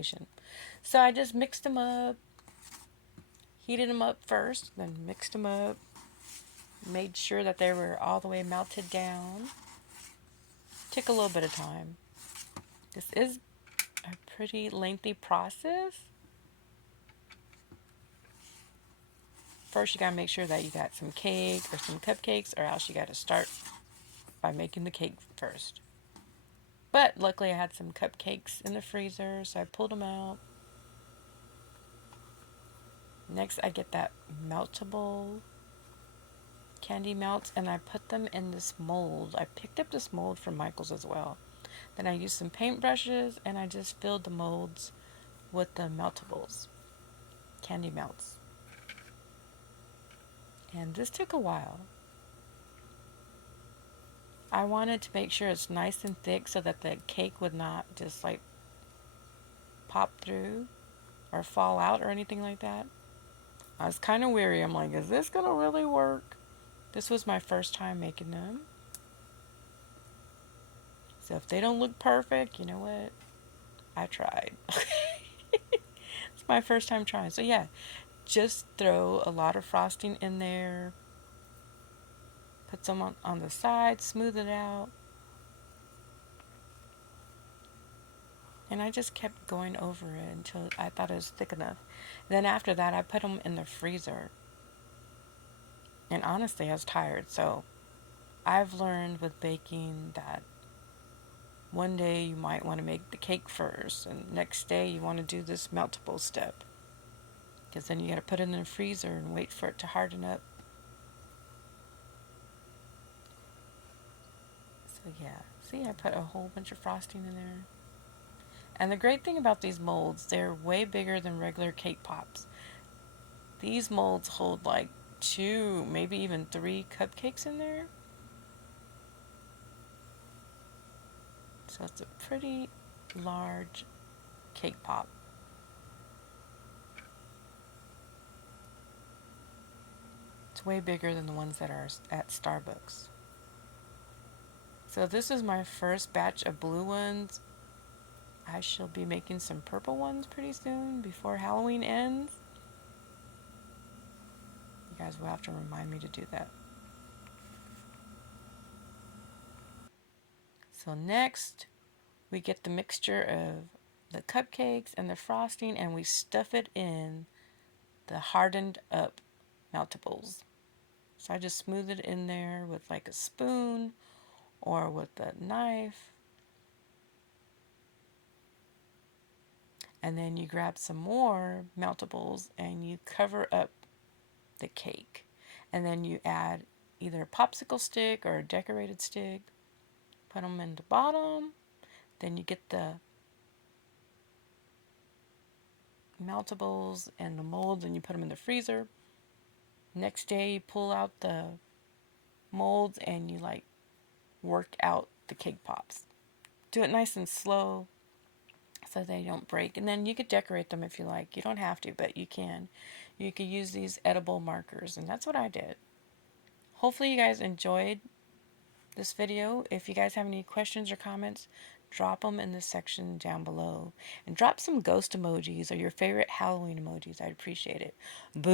combination. So I just mixed them up, heated them up first, then mixed them up, made sure that they were all the way melted down. Took a little bit of time. This is a pretty lengthy process. First, you gotta make sure that you got some cake or some cupcakes, or else you gotta start by making the cake first. But luckily, I had some cupcakes in the freezer, so I pulled them out. Next, I get that meltable candy melts, and I put them in this mold. I picked up this mold from Michael's as well. Then I used some paintbrushes, and I just filled the molds with the meltables, candy melts. And this took a while. I wanted to make sure it's nice and thick so that the cake would not just like pop through or fall out or anything like that. I was kind of weary. I'm like, is this going to really work? This was my first time making them. So if they don't look perfect, you know what? I tried. It's my first time trying. So yeah, just throw a lot of frosting in there. Put some on the side, smooth it out. And I just kept going over it until I thought it was thick enough. Then after that, I put them in the freezer. And honestly, I was tired. So I've learned with baking that one day you might want to make the cake first, and next day you want to do this meltable step. Because then you got to put it in the freezer and wait for it to harden up. So yeah, see, I put a whole bunch of frosting in there. And the great thing about these molds, they're way bigger than regular cake pops. These molds hold like 2, maybe even 3 cupcakes in there. So it's a pretty large cake pop. It's way bigger than the ones that are at Starbucks. So this is my first batch of blue ones. I shall be making some purple ones pretty soon before Halloween ends. You guys will have to remind me to do that. So next, we get the mixture of the cupcakes and the frosting, and we stuff it in the hardened up meltables. So I just smooth it in there with like a spoon or with a knife. And then you grab some more meltables and you cover up the cake. And then you add either a popsicle stick or a decorated stick. Put them in the bottom. Then you get the meltables and the molds and you put them in the freezer. Next day you pull out the molds and you like work out the cake pops. Do it nice and slow so they don't break. And then you could decorate them if you like. You don't have to, but you can. You could use these edible markers, and that's what I did. Hopefully you guys enjoyed this video. If you guys have any questions or comments, drop them in the section down below. And drop some ghost emojis or your favorite Halloween emojis. I'd appreciate it. Boo!